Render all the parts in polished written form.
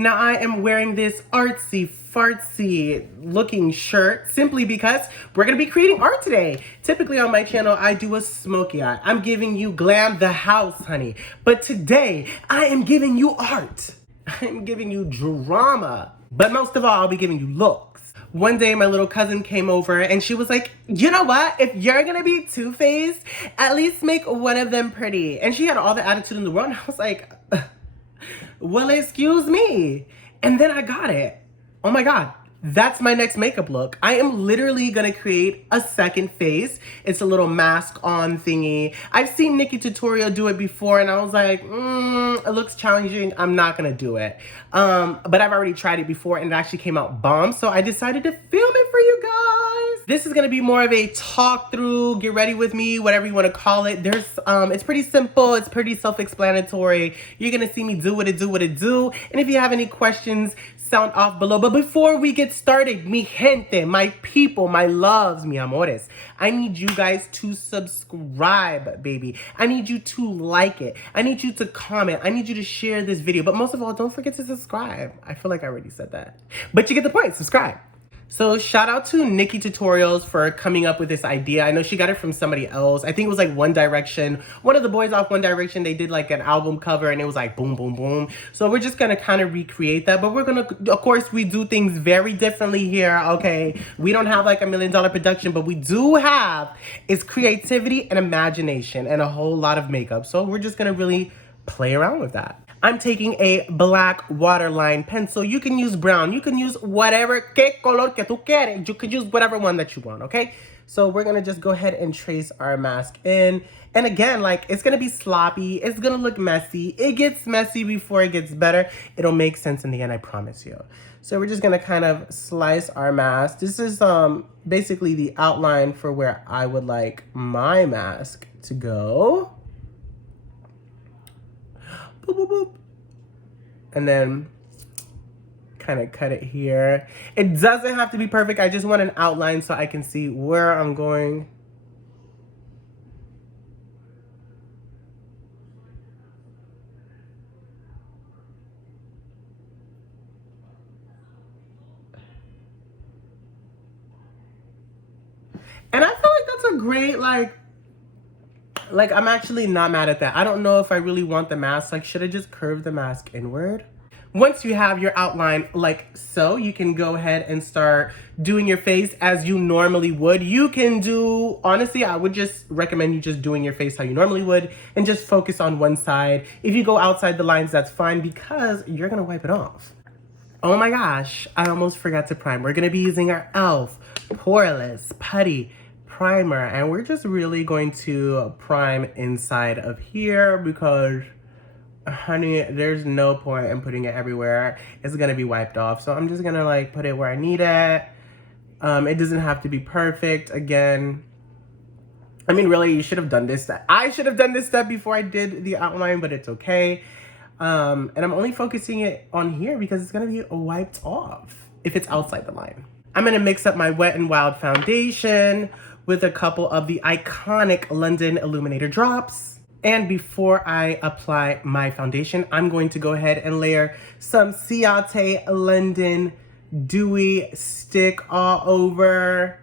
Now I am wearing this artsy fartsy looking shirt simply because we're gonna be creating art today. Typically on my channel, I do a smoky eye. I'm giving you glam the house, honey. But today, I am giving you art. I'm giving you drama. But most of all, I'll be giving you looks. One day, my little cousin came over and she was like, you know what? If you're gonna be two-faced, at least make one of them pretty. And she had all the attitude in the world. And I was like, well, excuse me. And then I got it. Oh my God. That's my next makeup look. I am literally gonna create a second face. It's a little mask on thingy. I've seen Nikki Tutorial do it before and I was like, it looks challenging. I'm not gonna do it. But I've already tried it before and it actually came out bomb. So I decided to film it for you guys. This is gonna be more of a talk through, get ready with me, whatever you wanna call it. It's pretty simple. It's pretty self-explanatory. You're gonna see me do what it do. And if you have any questions, sound off below. But before we get started, mi gente, my people, my loves, mi amores, I need you guys to subscribe, baby. I need you to like it. I need you to comment. I need you to share this video. But most of all, don't forget to subscribe. I feel like I already said that. But you get the point, subscribe. So shout out to Nikki Tutorials for coming up with this idea. I know she got it from somebody else. I think it was like One Direction. One of the boys off One Direction, they did like an album cover and it was like boom, boom, boom. So we're just gonna kind of recreate that. But we're gonna, of course, we do things very differently here, okay? We don't have like $1 million production, but we do have is creativity and imagination and a whole lot of makeup. So we're just gonna really play around with that. I'm taking a black waterline pencil. You can use brown. You can use whatever, que color que tú quieres. You can use whatever one that you want, okay? So we're gonna just go ahead and trace our mask in. And again, like, it's gonna be sloppy. It's gonna look messy. It gets messy before it gets better. It'll make sense in the end, I promise you. So we're just gonna kind of slice our mask. This is basically the outline for where I would like my mask to go. Boop, boop, boop. And then kind of cut it here. It doesn't have to be perfect. I just want an outline so I can see where I'm going. And I feel like that's a great, like I'm actually not mad at that. I don't know if I really want the mask. Like, should I just curve the mask inward? Once you have your outline like so, you can go ahead and start doing your face as you normally would. You can do, honestly, I would just recommend you just doing your face how you normally would and just focus on one side. If you go outside the lines, that's fine because you're gonna wipe it off. Oh my gosh, I almost forgot to prime. We're gonna be using our e.l.f. Poreless Putty Primer, and we're just really going to prime inside of here because, honey, there's no point in putting it everywhere. It's gonna be wiped off. So I'm just gonna like put it where I need it. It doesn't have to be perfect. Again, I mean, really, you should have done this step. I should have done this step before I did the outline, but it's okay. And I'm only focusing it on here because it's gonna be wiped off if it's outside the line. I'm gonna mix up my Wet n Wild foundation with a couple of the iconic London Illuminator drops. And before I apply my foundation, I'm going to go ahead and layer some Ciate London Dewy Stick all over.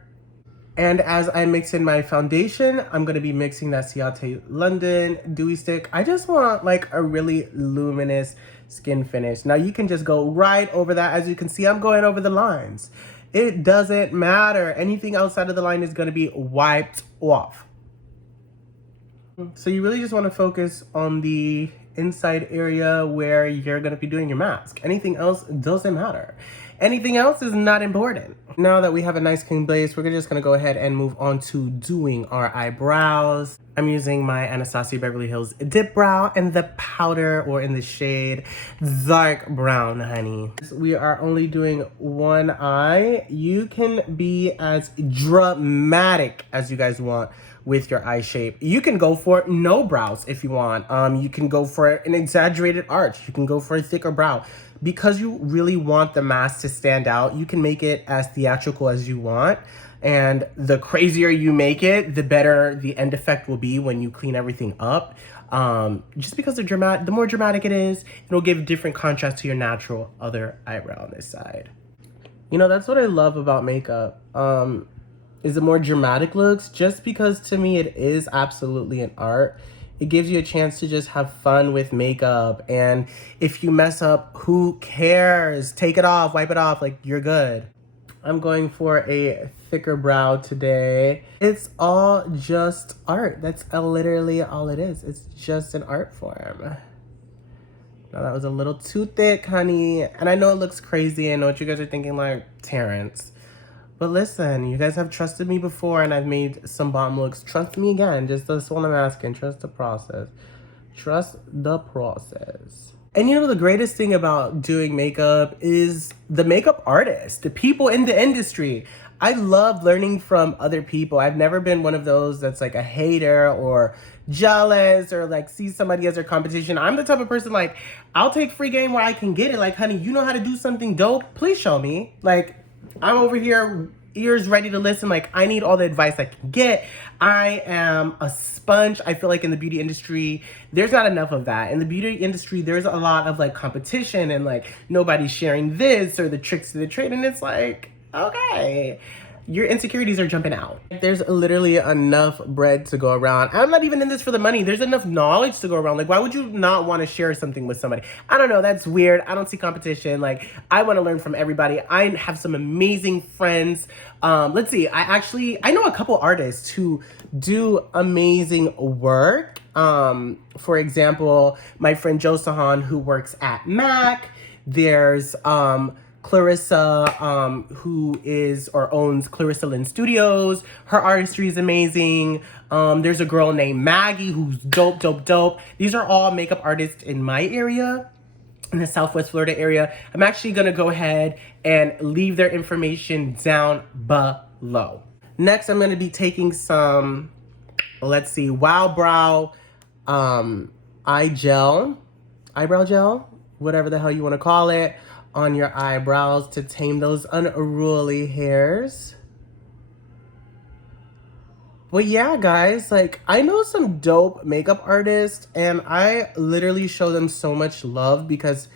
And as I mix in my foundation, I'm gonna be mixing that Ciate London Dewy Stick. I just want like a really luminous skin finish. Now you can just go right over that. As you can see, I'm going over the lines. It doesn't matter. Anything outside of the line is gonna be wiped off. So you really just wanna focus on the inside area where you're gonna be doing your mask. Anything else doesn't matter. Anything else is not important. Now that we have a nice clean base, we're just gonna go ahead and move on to doing our eyebrows. I'm using my Anastasia Beverly Hills Dip Brow in the powder or in the shade dark brown, honey. We are only doing one eye. You can be as dramatic as you guys want with your eye shape. You can go for no brows if you want. You can go for an exaggerated arch. You can go for a thicker brow. Because you really want the mask to stand out, you can make it as theatrical as you want. And the crazier you make it, the better the end effect will be when you clean everything up. Just because the more dramatic it is, it'll give different contrast to your natural other eyebrow on this side. You know, that's what I love about makeup. Is the more dramatic looks, just because to me it is absolutely an art. It gives you a chance to just have fun with makeup, and if you mess up, who cares? Take it off, wipe it off, like you're good. I'm going for a thicker brow today. It's all just art. That's literally all it is. It's just an art form. Now that was a little too thick, honey. And I know it looks crazy. I know what you guys are thinking, like, Terrence. But listen, you guys have trusted me before and I've made some bomb looks. Trust me again. Just this one I'm asking. Trust the process. Trust the process. And you know, the greatest thing about doing makeup is the makeup artist, the people in the industry. I love learning from other people. I've never been one of those that's like a hater or jealous or like see somebody as their competition. I'm the type of person, like, I'll take free game where I can get it. Like, honey, you know how to do something dope? Please show me. Like, I'm over here, ears ready to listen. Like, I need all the advice I can get. I am a sponge. I feel like in the beauty industry, there's not enough of that. In the beauty industry, there's a lot of like competition and like nobody's sharing this or the tricks to the trade. And it's like, okay, your insecurities are jumping out. There's literally enough bread to go around. I'm not even in this for the money. There's enough knowledge to go around. Like, why would you not want to share something with somebody? I don't know. That's weird. I don't see competition. Like, I want to learn from everybody. I have some amazing friends. Let's see. I know a couple artists who do amazing work. For example, my friend Joe Sahan, who works at MAC. There's, Clarissa, who is or owns Clarissa Lynn Studios. Her artistry is amazing. There's a girl named Maggie who's dope, dope, dope. These are all makeup artists in my area, in the Southwest Florida area. I'm actually gonna go ahead and leave their information down below. Next, I'm gonna be taking some, let's see, Wow Brow eyebrow gel, whatever the hell you wanna call it, on your eyebrows to tame those unruly hairs. But yeah, guys, like, I know some dope makeup artists and I literally show them so much love because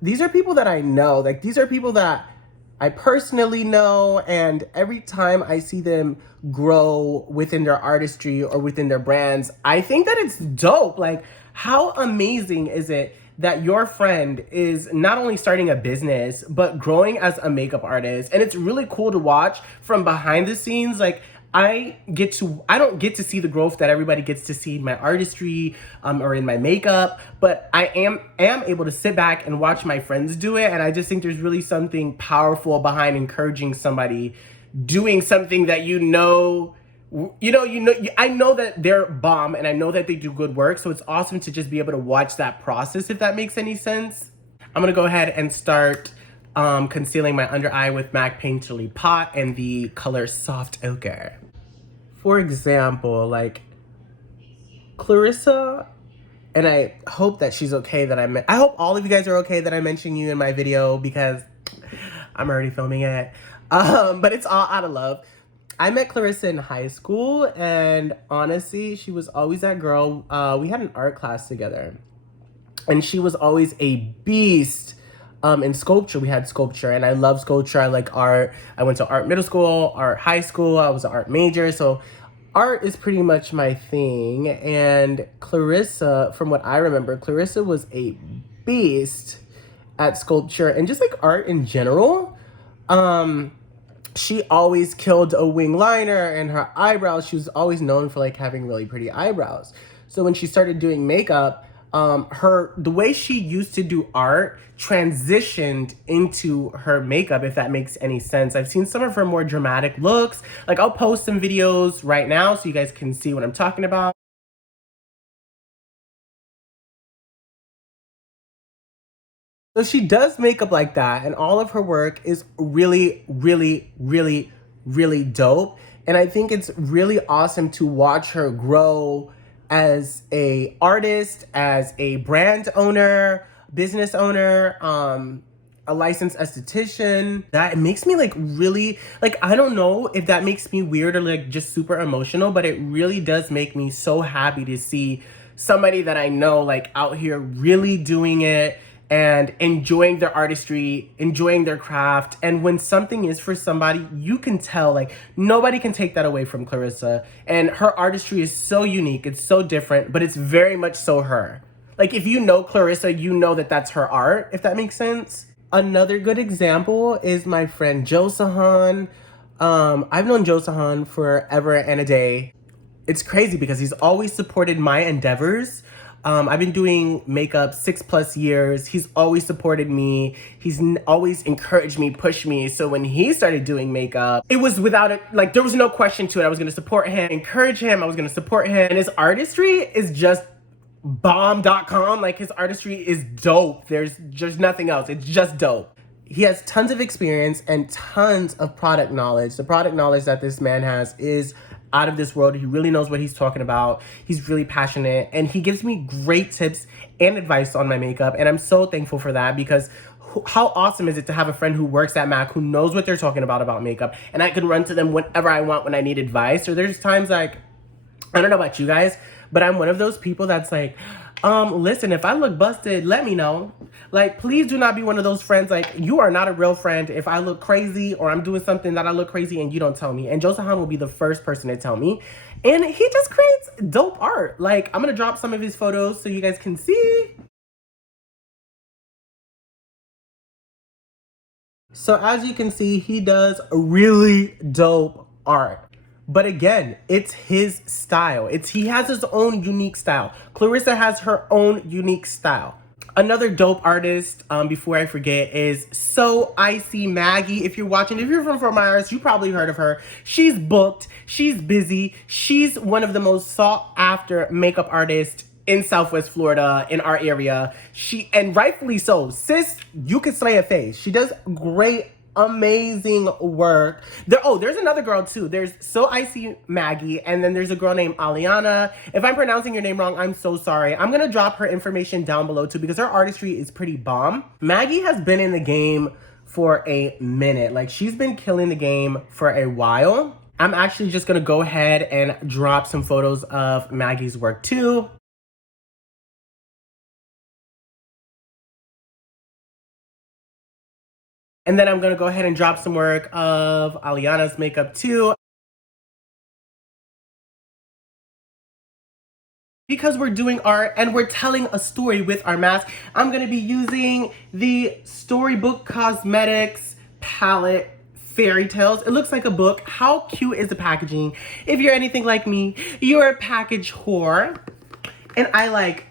these are people that I know. Like, these are people that I personally know, and every time I see them grow within their artistry or within their brands, I think that it's dope. Like, how amazing is it that your friend is not only starting a business, but growing as a makeup artist? And it's really cool to watch from behind the scenes. Like, I don't get to see the growth that everybody gets to see in my artistry or in my makeup, but I am able to sit back and watch my friends do it. And I just think there's really something powerful behind encouraging somebody doing something that I know that they're bomb and I know that they do good work. So it's awesome to just be able to watch that process, if that makes any sense. I'm gonna go ahead and start concealing my under eye with MAC Painterly Pot and the color Soft Ochre. For example, like Clarissa, and I hope that she's okay that I hope all of you guys are okay that I mentioned you in my video because I'm already filming it. But it's all out of love. I met Clarissa in high school, and honestly, she was always that girl. We had an art class together, and she was always a beast in sculpture. We had sculpture, and I love sculpture. I like art. I went to art middle school, art high school. I was an art major, so art is pretty much my thing. And Clarissa, from what I remember, Clarissa was a beast at sculpture and just like art in general. She always killed a wing liner and her eyebrows. She was always known for like having really pretty eyebrows. So when she started doing makeup, the way she used to do art transitioned into her makeup, if that makes any sense. I've seen some of her more dramatic looks. Like, I'll post some videos right now so you guys can see what I'm talking about. So she does makeup like that, and all of her work is really, really, really, really dope. And I think it's really awesome to watch her grow as a artist, as a brand owner, business owner, a licensed esthetician. That it makes me like really, like, I don't know if that makes me weird or like just super emotional, but it really does make me so happy to see somebody that I know like out here really doing it and enjoying their artistry, enjoying their craft. And when something is for somebody, you can tell, like, nobody can take that away from Clarissa. And her artistry is so unique, it's so different, but it's very much so her. Like, if you know Clarissa, you know that that's her art, if that makes sense. Another good example is my friend Joe Sahan. I've known Joe Sahan forever and a day. It's crazy because he's always supported my endeavors. I've been doing makeup 6+ years. He's always supported me. He's always encouraged me, pushed me. So when he started doing makeup, it was without it, like, there was no question to it. I was gonna support him, encourage him. I was gonna support him. And his artistry is just bomb.com. Like, his artistry is dope. There's just nothing else. It's just dope. He has tons of experience and tons of product knowledge. The product knowledge that this man has is out of this world. He really knows what he's talking about. He's really passionate, and he gives me great tips and advice on my makeup. And I'm so thankful for that, because how awesome is it to have a friend who works at MAC who knows what they're talking about makeup, and I can run to them whenever I want when I need advice. Or there's times like, I don't know about you guys, but I'm one of those people that's like, listen, if I look busted, let me know. Like, please do not be one of those friends. Like, you are not a real friend if I look crazy or I'm doing something that I look crazy and you don't tell me. And Joe Sahan will be the first person to tell me. And he just creates dope art. Like, I'm gonna drop some of his photos so you guys can see. So as you can see, he does really dope art. But again, it's his style. He has his own unique style. Clarissa has her own unique style. Another dope artist, before I forget, is So Icy Maggie. If you're watching, if you're from Fort Myers, you probably heard of her. She's booked, she's busy. She's one of the most sought after makeup artists in Southwest Florida, in our area. And rightfully so. Sis, you can slay a face. She does great, amazing work. There's another girl too. There's So Icy Maggie, and then there's a girl named Aliana. If I'm pronouncing your name wrong, I'm so sorry. I'm gonna drop her information down below too, because her artistry is pretty bomb. Maggie has been in the game for a minute. Like, she's been killing the game for a while. I'm actually just gonna go ahead and drop some photos of Maggie's work too. And then I'm gonna go ahead and drop some work of Aliana's makeup too. Because we're doing art and we're telling a story with our mask, I'm gonna be using the Storybook Cosmetics palette Fairy Tales. It looks like a book. How cute is the packaging? If you're anything like me, you're a package whore. And I like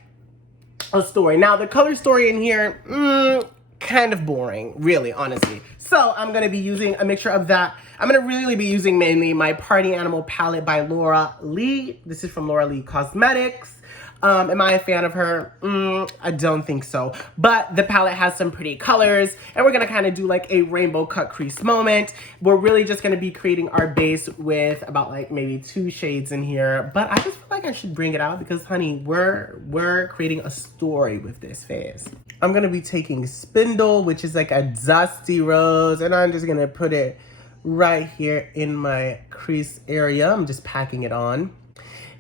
a story. Now, the color story in here, kind of boring, really, honestly. So I'm gonna be using a mixture of that. I'm gonna really be using mainly my Party Animal palette by Laura Lee. This is from Laura Lee Cosmetics. Am I a fan of her? I don't think so. But the palette has some pretty colors, and we're gonna kind of do like a rainbow cut crease moment. We're really just gonna be creating our base with about like maybe 2 shades in here. But I just feel like I should bring it out because, honey, we're creating a story with this face. I'm gonna be taking Spindle, which is like a dusty rose, and I'm just gonna put it right here in my crease area. I'm just packing it on.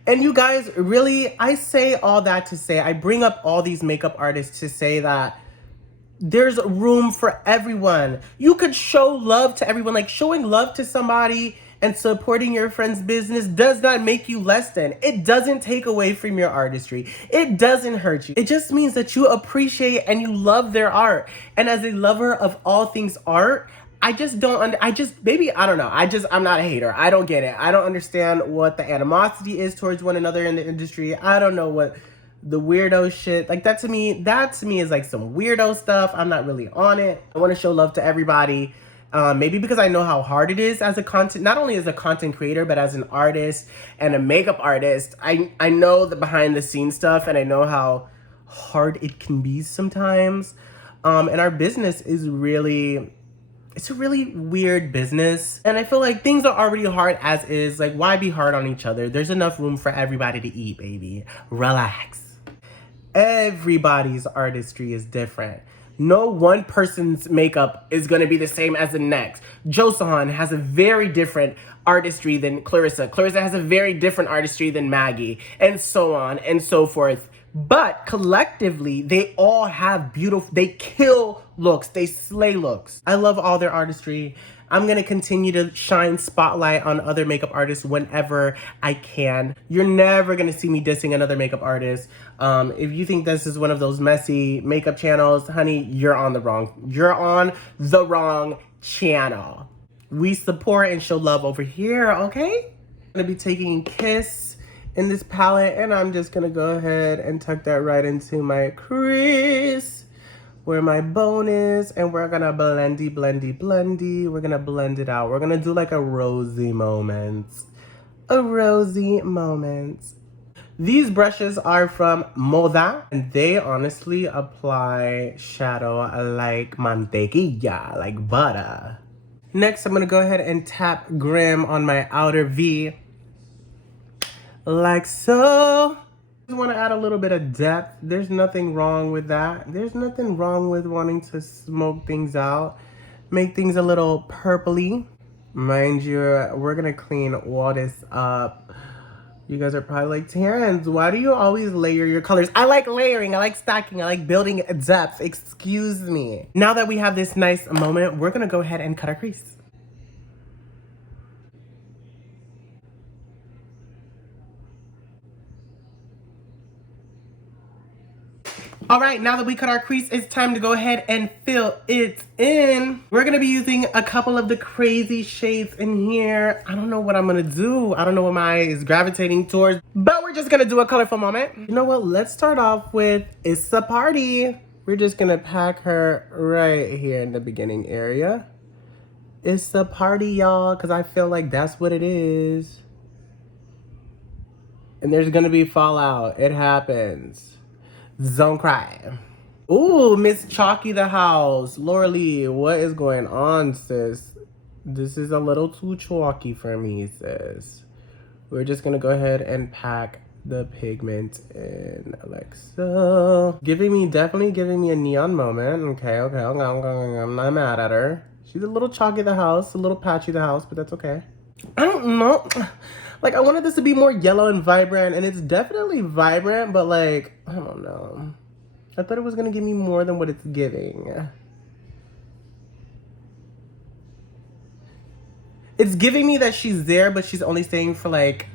And you guys, really, I say all that to say, I bring up all these makeup artists to say that there's room for everyone. You could show love to everyone. Like, showing love to somebody and supporting your friend's business does not make you less than. It doesn't take away from your artistry. It doesn't hurt you. It just means that you appreciate and you love their art. And as a lover of all things art, I just don't, maybe, I don't know. I'm not a hater. I don't get it. I don't understand what the animosity is towards one another in the industry. I don't know what the weirdo shit, like that to me is like some weirdo stuff. I'm not really on it. I want to show love to everybody. Maybe because I know how hard it is as a not only as a content creator, but as an artist and a makeup artist. I know the behind the scenes stuff, and I know how hard it can be sometimes. And our business is really, it's a really weird business. And I feel like things are already hard as is. Like, why be hard on each other? There's enough room for everybody to eat, baby. Relax. Everybody's artistry is different. No one person's makeup is gonna be the same as the next. Joseon has a very different artistry than Clarissa. Clarissa has a very different artistry than Maggie, and so on and so forth. But collectively, they all have beautiful, they kill looks, they slay looks. I love all their artistry. I'm gonna continue to shine spotlight on other makeup artists whenever I can. You're never gonna see me dissing another makeup artist. If you think this is one of those messy makeup channels, honey, you're on the wrong channel. We support and show love over here, okay? I'm gonna be taking Kiss in this palette, and I'm just gonna go ahead and tuck that right into my crease where my bone is, and we're gonna blendy. We're gonna blend it out. We're gonna do like a rosy moment. A rosy moment. These brushes are from Moda, and they honestly apply shadow like mantequilla, like butter. Next, I'm gonna go ahead and tap Grim on my outer V, like so. I just want to add a little bit of depth. There's nothing wrong with that. There's nothing wrong with wanting to smoke things out, make things a little purpley. Mind you, we're gonna clean all this up. You guys are probably like, Terrence, why do you always layer your colors? I like layering, I like stacking, I like building depth. Excuse me. Now that we have this nice moment, we're gonna go ahead and cut our crease. All right, now that we cut our crease, it's time to go ahead and fill it in. We're gonna be using a couple of the crazy shades in here. I don't know what I'm gonna do. I don't know what my eye is gravitating towards, but we're just gonna do a colorful moment. You know what? Let's start off with It's a Party. We're just gonna pack her right here in the beginning area. It's a party, y'all, because I feel like that's what it is. And there's gonna be fallout. It happens. Don't cry. Ooh, Miss Chalky the House. Laura Lee, what is going on, sis? This is a little too chalky for me, sis. We're just gonna go ahead and pack the pigment in like so. Definitely giving me a neon moment. Okay, I'm not mad at her. She's a little chalky the house, a little patchy the house, but that's okay. I don't know. Like, I wanted this to be more yellow and vibrant, and it's definitely vibrant, but like, I don't know. I thought it was gonna give me more than what it's giving. It's giving me that she's there, but she's only staying for like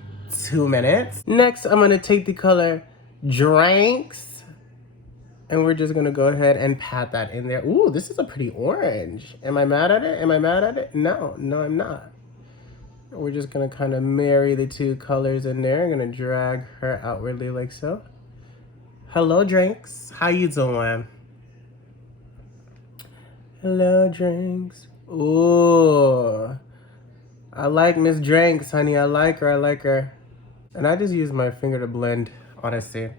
2 minutes. Next, I'm gonna take the color Drinks, and we're just gonna go ahead and pat that in there. Ooh, this is a pretty orange. Am I mad at it? Am I mad at it? No, I'm not. We're just gonna kind of marry the two colors in there. I'm gonna drag her outwardly like so. Hello, Drinks. How you doing? Hello, Drinks. Ooh. I like Miss Drinks, honey. I like her. And I just use my finger to blend, honestly.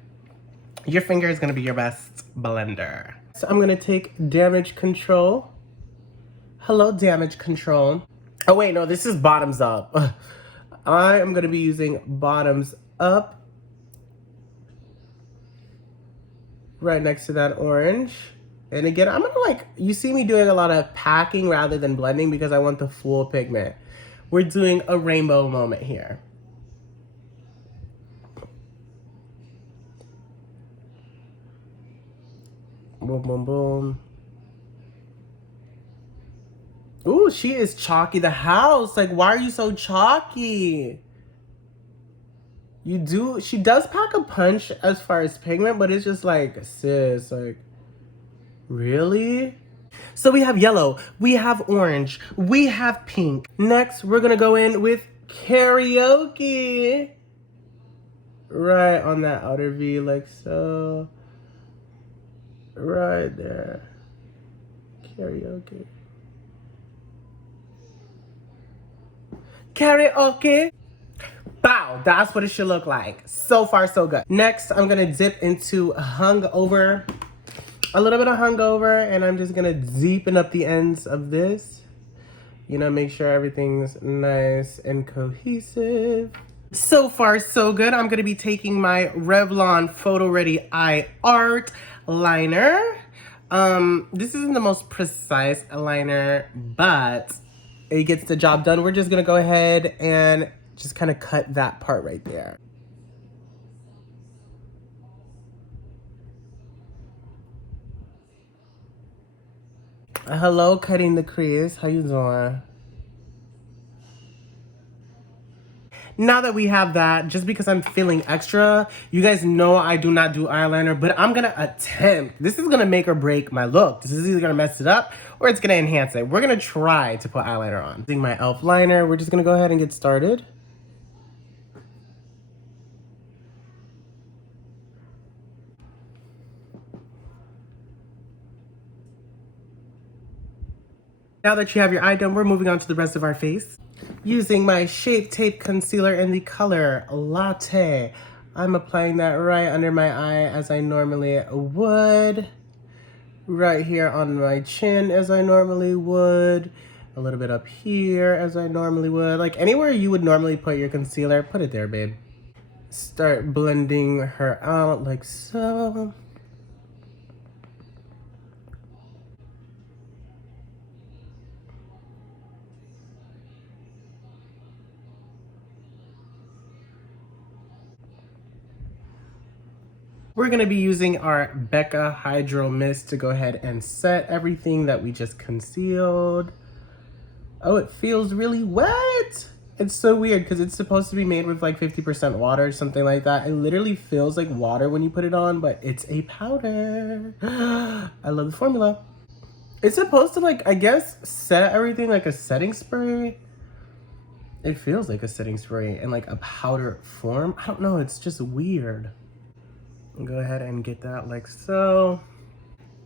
Your finger is gonna be your best blender. So I'm gonna take Damage Control. Hello, Damage Control. Oh wait, no, this is Bottoms Up. I am gonna be using Bottoms Up right next to that orange. And again, I'm gonna like, you see me doing a lot of packing rather than blending because I want the full pigment. We're doing a rainbow moment here. Boom, boom, boom. Ooh, she is chalky the house. Like, why are you so chalky? She does pack a punch as far as pigment, but it's just like, sis, like, really? So we have yellow, we have orange, we have pink. Next, we're gonna go in with Karaoke. Right on that outer V, like so. Right there. Karaoke. Karaoke. Bow, that's what it should look like. So far, so good. Next, I'm gonna dip into Hungover. A little bit of Hungover, and I'm just gonna deepen up the ends of this. You know, make sure everything's nice and cohesive. So far, so good. I'm gonna be taking my Revlon Photo Ready Eye Art Liner. This isn't the most precise eyeliner, but it gets the job done. We're just gonna go ahead and just kind of cut that part right there. Hello, cutting the crease. How you doing? Now that we have that, just because I'm feeling extra, you guys know I do not do eyeliner, but I'm gonna attempt. This is gonna make or break my look. This is either gonna mess it up or it's gonna enhance it. We're gonna try to put eyeliner on. Using my e.l.f. liner, we're just gonna go ahead and get started. Now that you have your eye done, we're moving on to the rest of our face. Using my Shape Tape Concealer in the color Latte. I'm applying that right under my eye as I normally would. Right here on my chin as I normally would. A little bit up here as I normally would. Like anywhere you would normally put your concealer, put it there, babe. Start blending her out like so. We're gonna be using our Becca Hydro Mist to go ahead and set everything that we just concealed. Oh, it feels really wet. It's so weird because it's supposed to be made with like 50% water or something like that. It literally feels like water when you put it on, but it's a powder. I love the formula. It's supposed to like, I guess, set everything like a setting spray. It feels like a setting spray in like a powder form. I don't know, it's just weird. Go ahead and get that like so.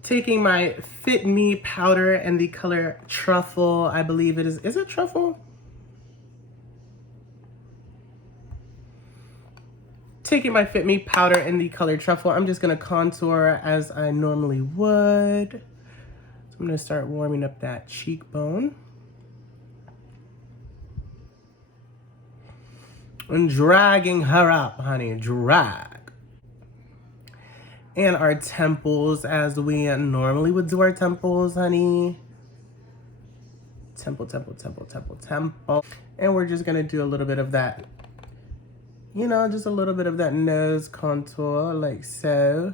Taking my Fit Me powder in the color Truffle, I believe it is. Is it Truffle? Taking my Fit Me powder in the color Truffle, I'm just gonna contour as I normally would. So I'm gonna start warming up that cheekbone. And dragging her up, honey, drag. And our temples as we normally would do our temples, honey. Temple, temple, temple, temple, temple. And we're just gonna do a little bit of that, you know, just a little bit of that nose contour like so.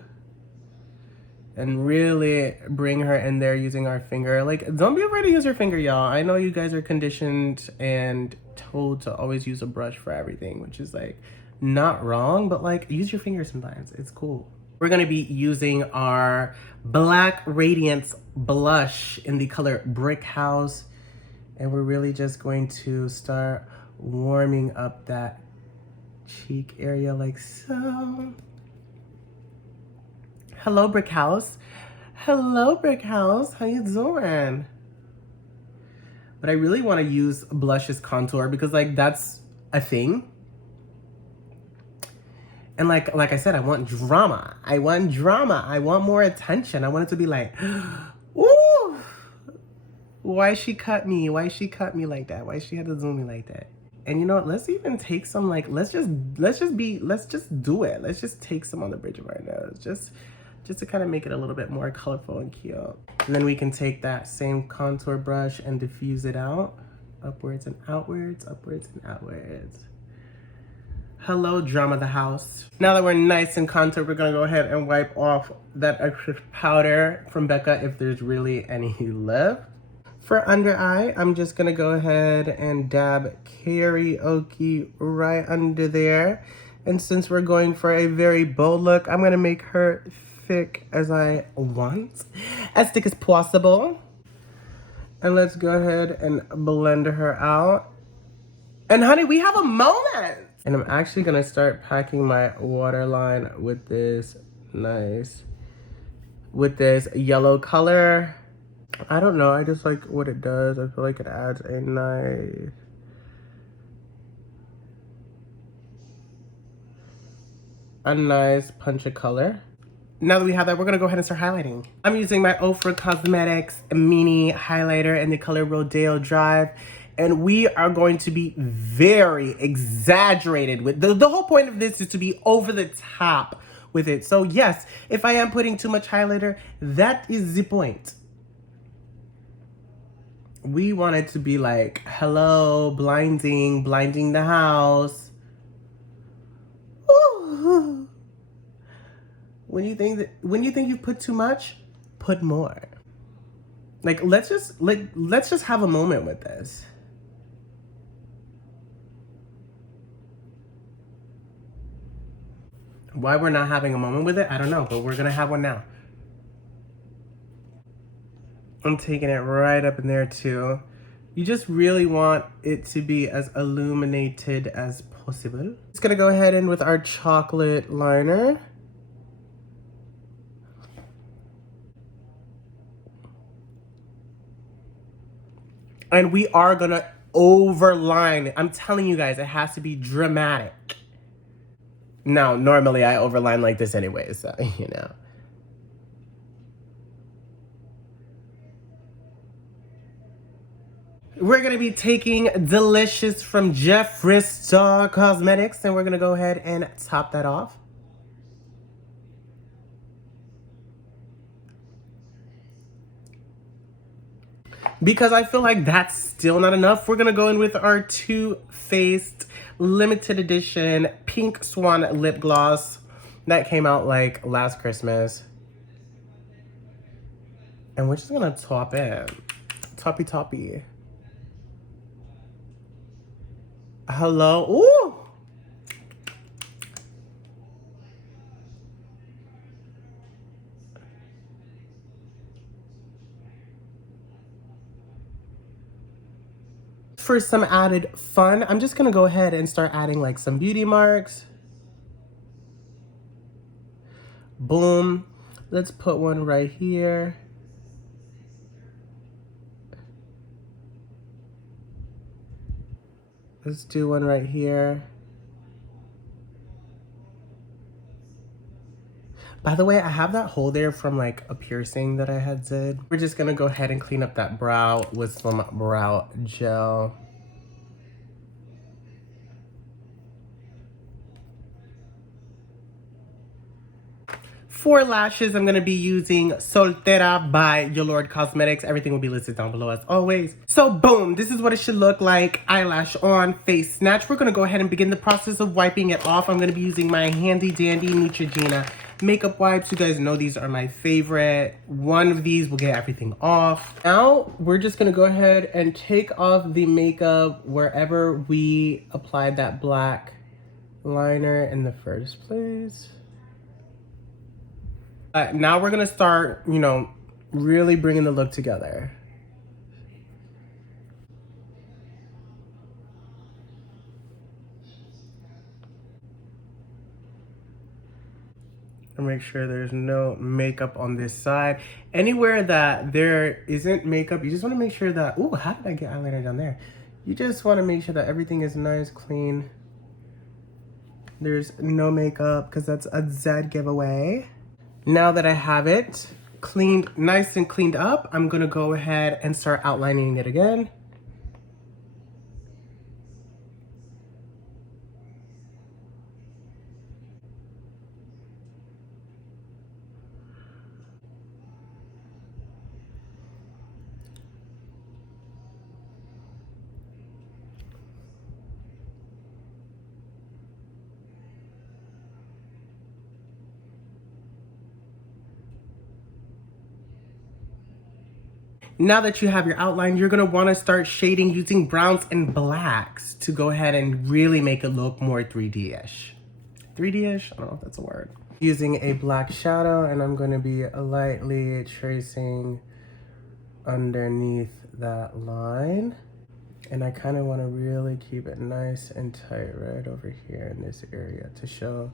And really bring her in there using our finger. Like, don't be afraid to use your finger, y'all. I know you guys are conditioned and told to always use a brush for everything, which is like not wrong, but like use your finger sometimes. It's cool. We're gonna be using our Black Radiance blush in the color Brick House. And we're really just going to start warming up that cheek area like so. Hello, Brick House. Hello, Brick House. How you doing? But I really want to use blush as contour because like that's a thing. And like I said, I want drama. I want drama. I want more attention. I want it to be like, ooh, why she cut me? Why she cut me like that? Why she had to zoom me like that? And you know what? Let's even take some like, let's just do it. Let's just take some on the bridge of our nose. Just to kind of make it a little bit more colorful and cute. And then we can take that same contour brush and diffuse it out. Upwards and outwards, upwards and outwards. Hello, drama the house. Now that we're nice and contoured, we're gonna go ahead and wipe off that extra powder from Becca if there's really any left. For under eye, I'm just gonna go ahead and dab Karaoke right under there. And since we're going for a very bold look, I'm gonna make her thick as I want, as thick as possible. And let's go ahead and blend her out. And honey, we have a moment. And I'm actually gonna start packing my waterline with this yellow color. I don't know, I just like what it does. I feel like it adds a nice punch of color. Now that we have that, we're gonna go ahead and start highlighting. I'm using my Ofra Cosmetics mini highlighter in the color Rodeo Drive. And we are going to be very exaggerated with, the whole point of this is to be over the top with it. So yes, if I am putting too much highlighter, that is the point. We want it to be like, hello, blinding the house. Ooh. When you think you've put too much, put more. Like let's just have a moment with this. Why we're not having a moment with it, I don't know, but we're gonna have one now. I'm taking it right up in there too. You just really want it to be as illuminated as possible. Just gonna go ahead in with our chocolate liner. And we are gonna overline. I'm telling you guys, it has to be dramatic. Now, normally I overline like this anyway, so, you know. We're gonna be taking Delicious from Jeffree Star Cosmetics, and we're gonna go ahead and top that off. Because I feel like that's still not enough, we're gonna go in with our Too Faced limited edition Pink Swan lip gloss that came out like last Christmas. And we're just gonna top it. Toppy. Hello. Ooh. For some added fun, I'm just gonna go ahead and start adding like some beauty marks. Boom. Let's put one right here. Let's do one right here. By the way, I have that hole there from like a piercing that I had did. We're just gonna go ahead and clean up that brow with some brow gel. For lashes, I'm gonna be using Soltera by Your Lord Cosmetics. Everything will be listed down below as always. So boom, this is what it should look like. Eyelash on, face snatch. We're gonna go ahead and begin the process of wiping it off. I'm gonna be using my handy dandy Neutrogena makeup wipes. You guys know these are my favorite. One of these will get everything off. Now, we're just gonna go ahead and take off the makeup wherever we applied that black liner in the first place. Now we're gonna start, you know, really bringing the look together. And make sure there's no makeup on this side. Anywhere that there isn't makeup, you just wanna make sure that, ooh, how did I get eyeliner down there? You just wanna make sure that everything is nice, clean. There's no makeup, because that's a dead giveaway. Now that I have it cleaned, nice and cleaned up, I'm gonna go ahead and start outlining it again. Now that you have your outline, you're gonna wanna start shading using browns and blacks to go ahead and really make it look more 3D-ish. 3D-ish? I don't know if that's a word. Using a black shadow, and I'm gonna be lightly tracing underneath that line. And I kinda wanna really keep it nice and tight right over here in this area to show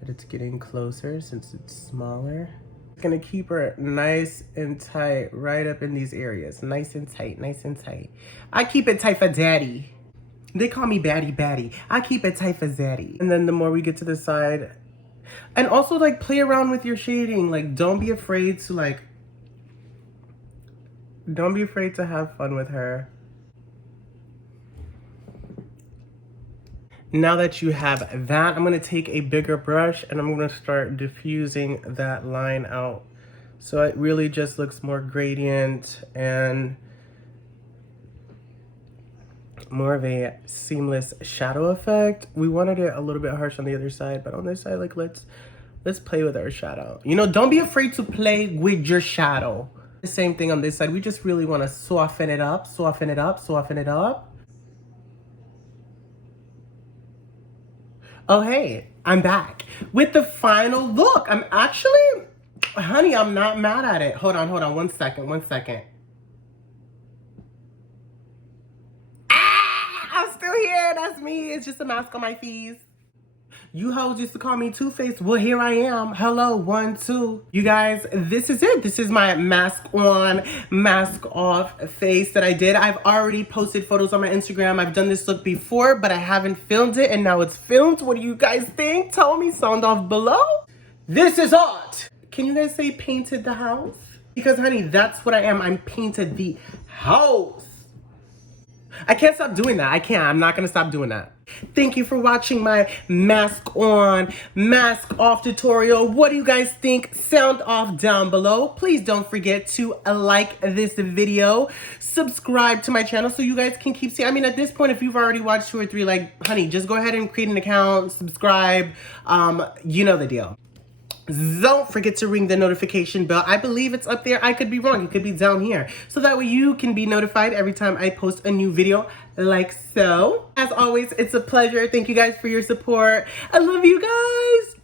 that it's getting closer since it's smaller. Gonna keep her nice and tight right up in these areas. Nice and tight, nice and tight. I keep it tight for daddy. They call me Batty. I keep it tight for zaddy. And then the more we get to the side, and also like play around with your shading. Like don't be afraid to have fun with her. Now that you have that, I'm gonna take a bigger brush and I'm gonna start diffusing that line out. So it really just looks more gradient and more of a seamless shadow effect. We wanted it a little bit harsh on the other side, but on this side, like let's play with our shadow. You know, don't be afraid to play with your shadow. The same thing on this side. We just really want to soften it up, soften it up, soften it up. Oh, hey, I'm back with the final look. I'm actually, honey, I'm not mad at it. Hold on, 1 second, 1 second. Ah, I'm still here, that's me. It's just a mask on my face. You hoes used to call me Two-Faced. Well, here I am. Hello, 1, 2. You guys, this is it. This is my mask on, mask off face that I did. I've already posted photos on my Instagram. I've done this look before, but I haven't filmed it, and now it's filmed. What do you guys think? Tell me, sound off below. This is art. Can you guys say painted the house? Because, honey, that's what I am. I'm painted the house. I can't stop doing that. I can't. I'm not going to stop doing that. Thank you for watching my mask on, mask off tutorial. What do you guys think? Sound off down below. Please don't forget to like this video. Subscribe to my channel so you guys can keep seeing. I mean, at this point, if you've already watched 2 or 3, like, honey, just go ahead and create an account, subscribe. You know the deal. Don't forget to ring the notification bell. I believe it's up there. I could be wrong. It could be down here. So that way you can be notified every time I post a new video like so. As always, it's a pleasure. Thank you guys for your support. I love you guys.